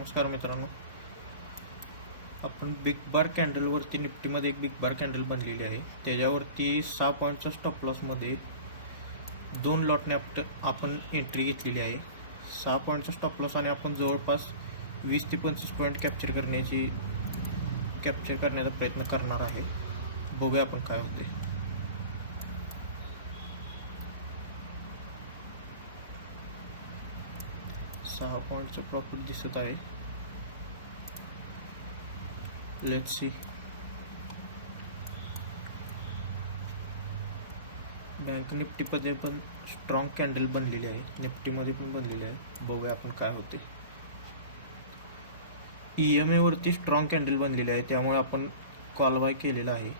नमस्कार मित्रांनो, आपण बिग बार कॅन्डलवरती निफ्टीमध्ये एक बिग बार कॅन्डल बनलेली आहे. त्याच्यावरती 6 पॉईंटच्या स्टॉप लॉसमध्ये 2 लॉटने आपण एंट्री घेतलेली आहे. 6 पॉईंटचा स्टॉप लॉस आणि आपण जवळपास 20 ते 25 पॉईंट कॅप्चर करण्याचा प्रयत्न करणार आहे. बघूया आपण काय होते. सहा पॉईंटचं प्रॉफिट दिसत आहे. Let's see. बँक निफ्टीमध्ये पण स्ट्रॉंग कॅन्डल बनलेली आहे, निफ्टीमध्ये पण बनलेली आहे. बघूया आपण काय होते. EMA वरती स्ट्रॉंग कॅन्डल बनलेली आहे, त्यामुळे आपण कॉल बाय केलेला आहे.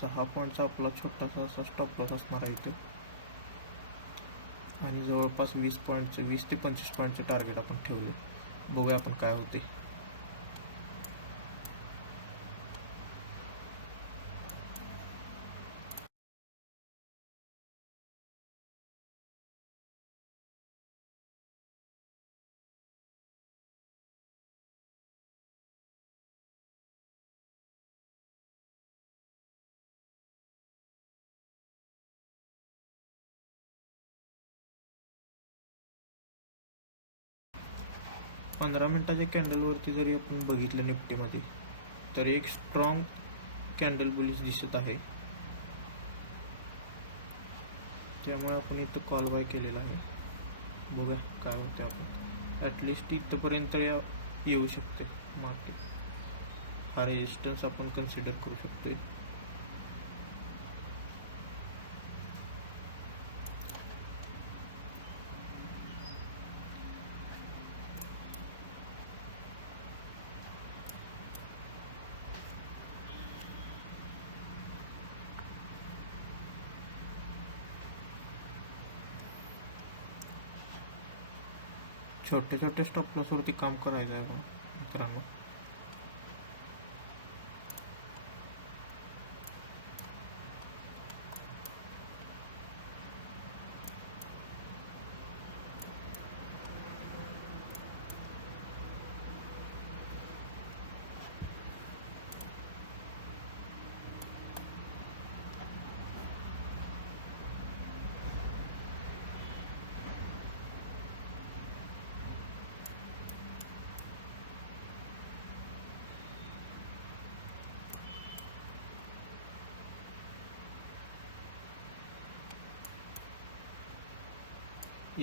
6 पॉईंटचा आपला छोटासा असा स्टॉप लॉस असणार आहे इथे आणि जवळपास 20 ते 25 पॉईंटचे टार्गेट आपण ठेवले. बघूया आपण काय होते. पंधरा मिनिटाच्या कॅन्डलवरती जरी आपण बघितलं निफ्टीमध्ये, तर एक स्ट्रॉंग कॅन्डल बुलिश दिसत आहे, त्यामुळे आपण इथं कॉल बाय केलेला आहे. बघूया काय होते. आपण ॲटलिस्ट इथंपर्यंत येऊ शकते मार्केट. हा रेजिस्टन्स आपण कन्सिडर करू शकतोय. छोटे स्टॉप लॉसवरती काम करायचं आहे मित्रांनो.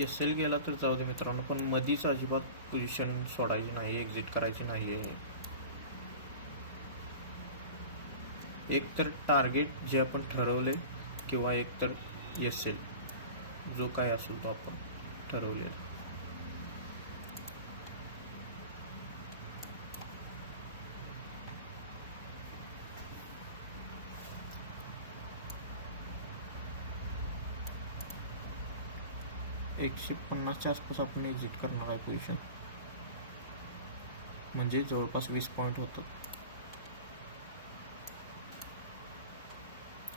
SL गेला तर जाऊ दे मित्रांनो, पण मधीच अजिबात पोझिशन सोडायची नाही, एक्झिट करायची नाही आहे. एक तर टार्गेट जे आपण ठरवले किंवा एक तर SL जो काय असेल तो आपण ठरवलेला. $150च्या आसपास आपण एक्झिट करणार आहे पोझिशन, म्हणजे जवळपास 20 पॉईंट होतात.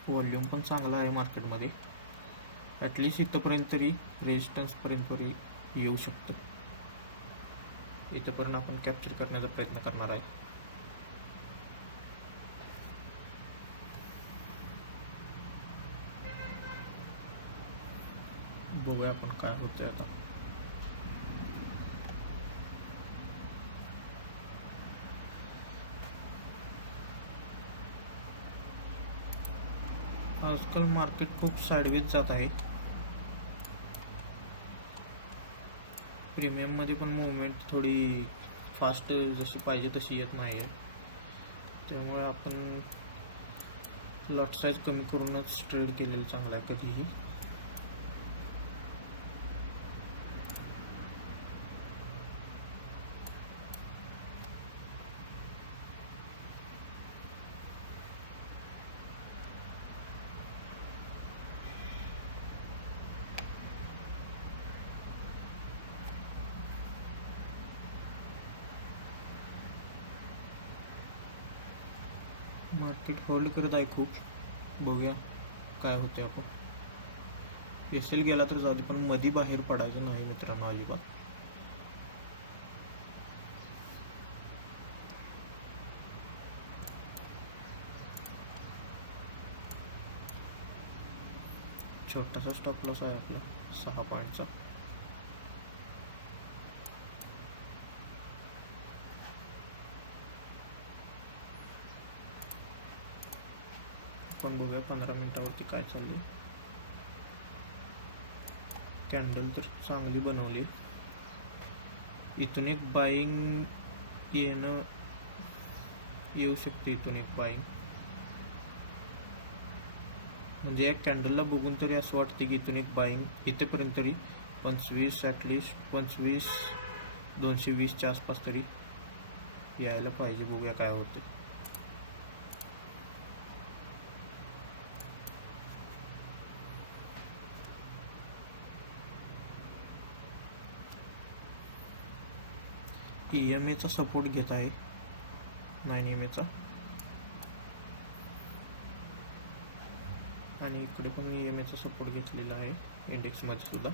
व्हॉल्यूम पण चांगला आहे मार्केटमध्ये. ॲटलिस्ट इथंपर्यंत तरी रेजिस्टन्सपर्यंत तरी येऊ शकतं. इथंपर्यंत आपण कॅप्चर करण्याचा प्रयत्न करणार आहे. बघूया आपण काय होतंय आता. आजकाल मार्केट खूप साईडवेज जात आहे. प्रीमियममध्ये पण मुवमेंट थोडी फास्ट जशी पाहिजे तशी येत नाही आहे, त्यामुळे आपण लॉट साईज कमी करूनच ट्रेड केलेलं चांगलं आहे कधीही. मार्केट होल्ड करत आहे खूप. बघूया काय होते. आपण SL गेला तर जाऊ दे, पण मधी बाहेर पडायचं नाही मित्रांनो अजिबात. छोटासा स्टॉप लॉस आहे आपला 6 पॉईंटचा. आपण बघूया 15 मिनिटावरती काय चालले. कॅन्डल तर चांगली बनवली. इथून एक बाईंग येऊ शकते. इथून एक बाईंग म्हणजे या कॅन्डलला बघून तरी असं वाटते की इथून एक बाईंग इथेपर्यंत तरी 25 ॲटलिस्ट 25 220च्या आसपास तरी यायला पाहिजे. बघूया काय होते. EMAचा सपोर्ट घेत आहे 9 EMAचा आणि इकडे पण EMAचा सपोर्ट घेतलेला आहे इंडेक्समध्ये सुद्धा.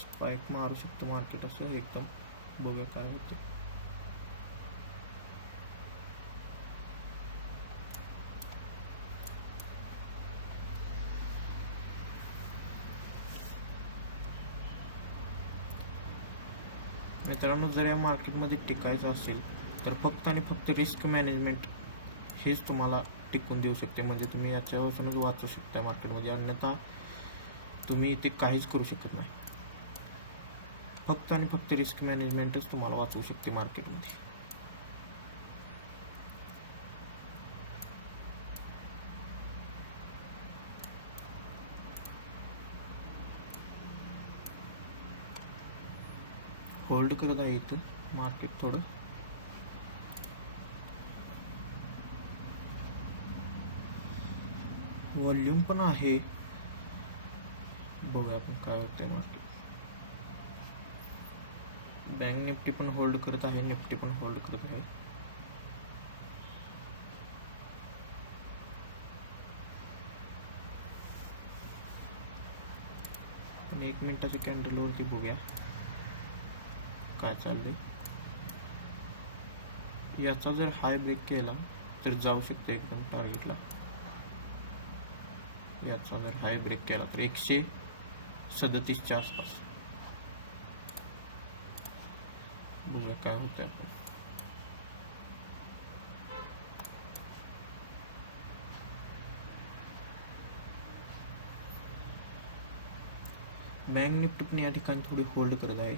स्पाइक मारू शकतो मार्केट असं एकदम. बघूया काय होते. मित्रांनो, जर या मार्केटमध्ये टिकायचं असेल तर फक्त आणि फक्त रिस्क मॅनेजमेंट हेच तुम्हाला टिकून देऊ शकते. म्हणजे तुम्ही याच्यापासूनच वाचू शकता मार्केटमध्ये, अन्यथा तुम्ही इथे काहीच करू शकत नाही. फक्त आणि फक्त रिस्क मॅनेजमेंटच तुम्हाला वाचवू शकते मार्केटमध्ये. होल्ड करत आहे इथं मार्केट थोडं. व्हॉल्यूम पण आहे. बघूया आपण काय होते मार्केट. बँक निफ्टी पण होल्ड करत आहे, निफ्टी पण होल्ड करत आहे. पण 1 मिनिटाच्या कॅन्डलवरती बघूया काय चाललंय. याचा जर हाय ब्रेक केला तर जाऊ शकते एकदम टार्गेटला. याचा जर हाय ब्रेक केला तर 137च्या आसपास. बघूया काय होतंय आपण. बँक निफ्टी पण या ठिकाणी थोडी होल्ड करत आहे.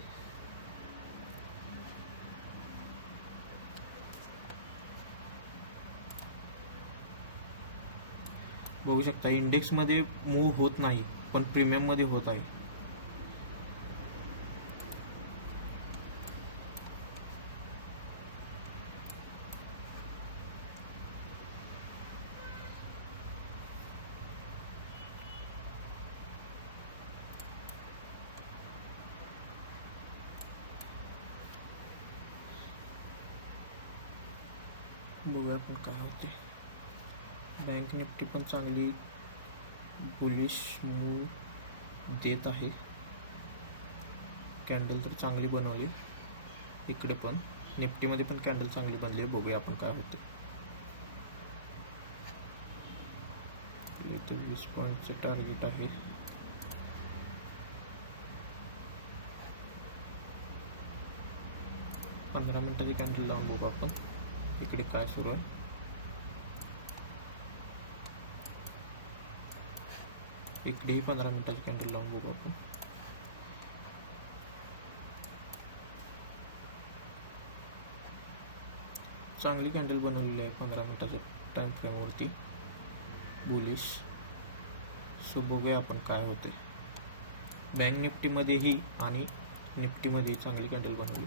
बघू शकता इंडेक्समध्ये मूव्ह होत नाही पण प्रीमियममध्ये होत आहे. बघूया पण काय होते. बँक निफ्टी पण चांगली बुलिश मूव देत आहे. कॅन्डल तर चांगली बनवली. इकडे पण निफ्टीमध्ये पण कॅन्डल चांगली बनली आहे. बघूया आपण काय होते. इथं 20 पॉईंटचं टार्गेट आहे. पंधरा मिनिटाची कॅन्डल लावून बघू आपण इकडे काय सुरू आहे. इकडेही 15 मिनिटाची कॅन्डल लावून बघू आपण. चांगली कॅन्डल बनवलेली आहे 15 मिनिटाच्या टाइम फ्रेमवरती बुलिश. सो बघूया आपण काय होते. बँक निफ्टीमध्येही आणि निफ्टीमध्येही चांगली कॅन्डल बनवली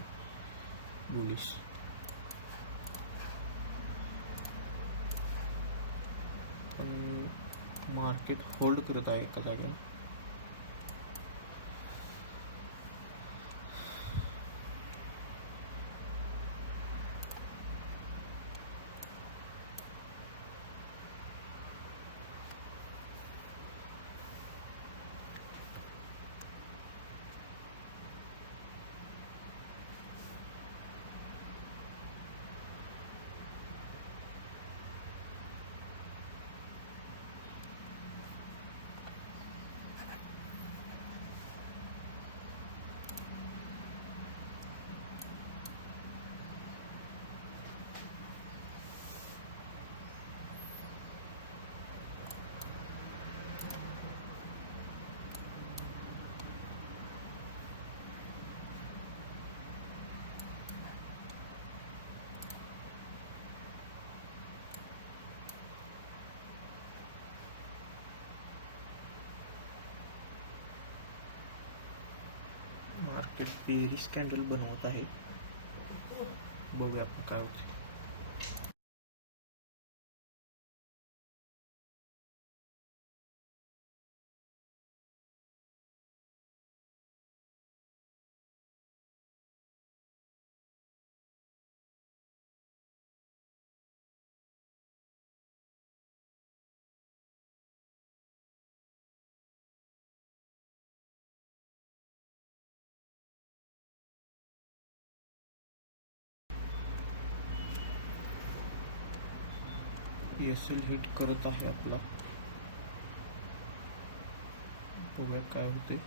बुलिश. पण मार्केट होल्ड करत आहे एका जागेवर. मार्केट बेरिश कॅन्डल बनवत आहे. बघूया आपण काय होते. एसएल हिट करत आहे आपला. बघूया काय होते.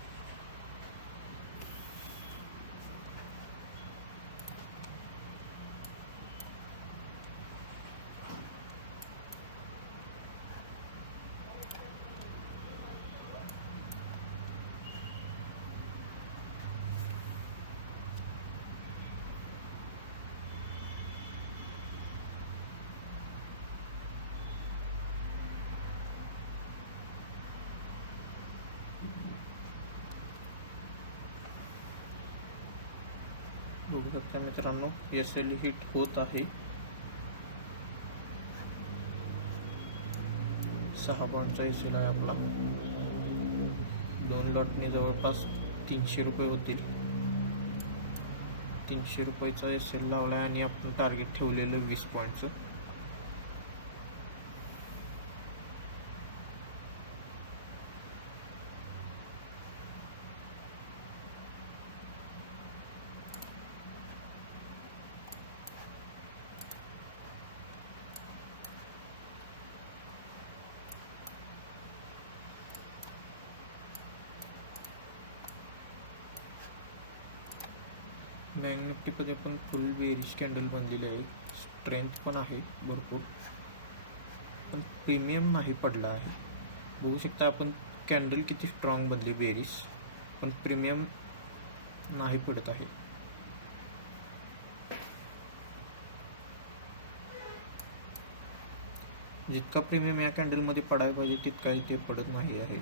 बघू शकता मित्रांनो, एसएल हिट होत आहे. 6 पॉईंटचा एसएल आहे आपला. 2 लॉटने जवळपास 300 रुपये होतील. 300 रुपयाचा एसएल लावला आहे आणि आपण टार्गेट ठेवलेलं 20 पॉईंटचं. बँक निफ्टीमध्ये पण फुल बेरिश कॅन्डल बनलेली आहे. स्ट्रेंथ पण आहे भरपूर, पण प्रीमियम नाही पडला आहे. बघू शकता आपण कॅन्डल किती स्ट्रॉंग बनली बेरिश, पण प्रीमियम नाही पडत आहे. जितका प्रीमियम या कॅन्डलमध्ये पडायला पाहिजे तितका इथे पडत नाही आहे.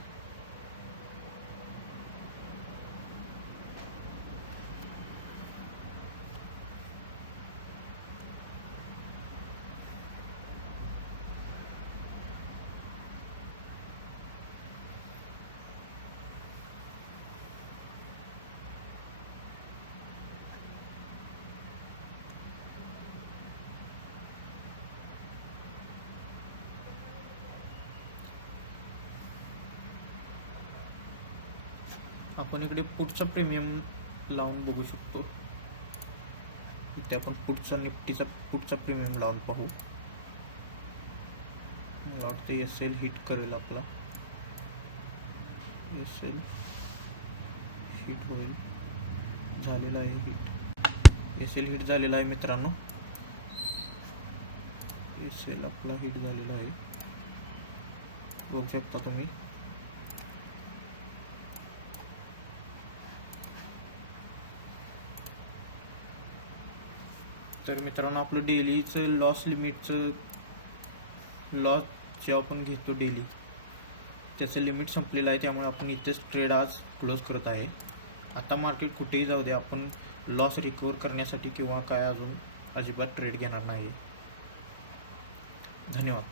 आपण इकडे पुढचा प्रीमियम लावून बघू शकतो. इथे आपण पुढचा निफ्टीचा पुढचा प्रीमियम लावून पाहू. मला वाटतं एसएल हिट करेल आपला. एसएल हिट होईल. झालेला आहे हिट. एसएल हिट झालेला आहे मित्रांनो. एसएल आपला हिट झालेला आहे, बघू शकता तुम्ही. तर मित्रांनो, आपलं डेलीचं लॉस लिमिटचं लॉस जे आपण घेतो डेली, त्याचं लिमिट संपलेलं आहे. त्यामुळे आपण इथेच ट्रेड आज क्लोज करत आहे. आता मार्केट कुठेही जाऊ दे, आपण लॉस रिकवर करण्यासाठी किंवा काय अजून अजिबात ट्रेड घेणार नाही. धन्यवाद.